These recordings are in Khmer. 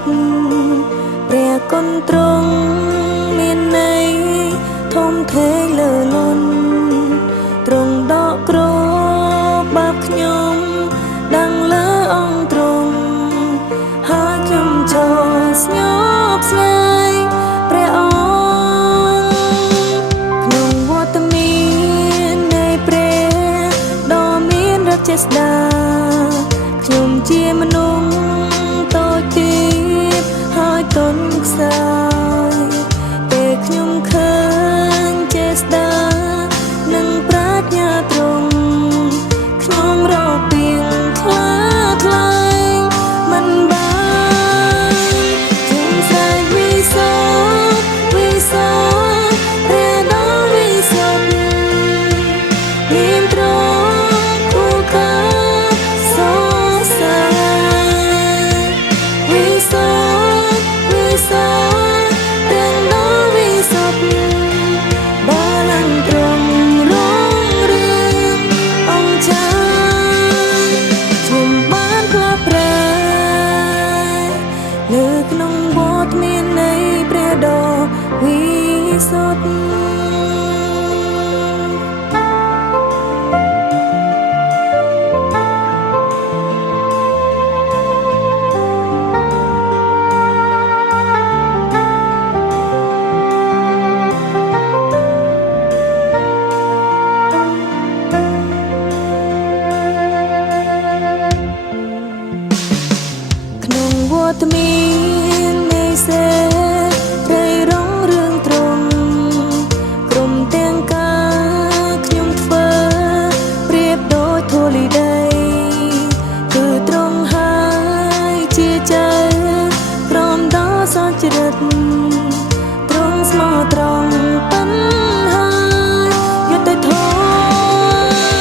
តព្រះគុណទ្រង់មានន័យធំធេងលើលន់ទ្រង់ដកគ្រោបាបខ្ញុំដឹងលើអង្គទ្រង់ហើយខ្ញុំចូលស្ញប់ស្ងាយព្រះអង្គក្នុងវត្តមាននៃព្រះដ៏មានឫទ្ធិចេស្តាខ្ញុំជាមនុស្សតូចទាបហើយទន់ខ្សោយពេលខ្ញុំឃើញចេស្តានិងប្រាជ្ញាទ្រង់ខ្ញុំរពីងខ្លាថ្លែងមិនបានខ្ញុំស្រែកវិសូរវិសូរព្រះដ៏វិសុទ្ធមានទ្រង់គួរការសរសើរវិសូរវិសូរព្រះដ៏វិសុទ្ធបាឡាំងទ្រង់រងរឿងអង្គចាខ្ញុំបានផ្លាស់ប្រែលើក្នុងវត្តមាននៃព្រះដ៏វិសុទ្ធក្នុងវត្តមាននៃសេរីរងរឿងទ្រង់ក្រុមទាំងការខ្ញុំធ្វើប្រៀបដូចធូលីដីគឺទ្រង់ហើយជាចៅក្រមដ៏សច្រិតទ្រង់ស្មោះត្រង់ប៉ុណ្ហើយយុត្តិធម៌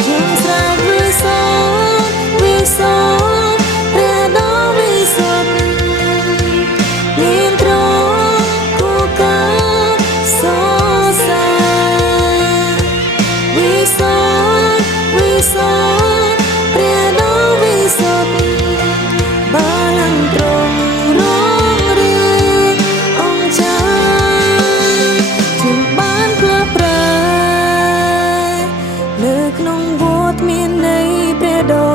ខ្ញុំស្រែកវិសូរវិសូរព្រះដ៏វិសុទ្ធមានទ្រង់គួរការសរសើរវិសូរវិសូរព្រះដ៏វិសុទ្ធបាឡាំងទ្រង់រងរឿងអង្គចាខ្ញុំបានផ្លាស់ប្រែលើក្នុងវត្តមាននៃព្រះដ៏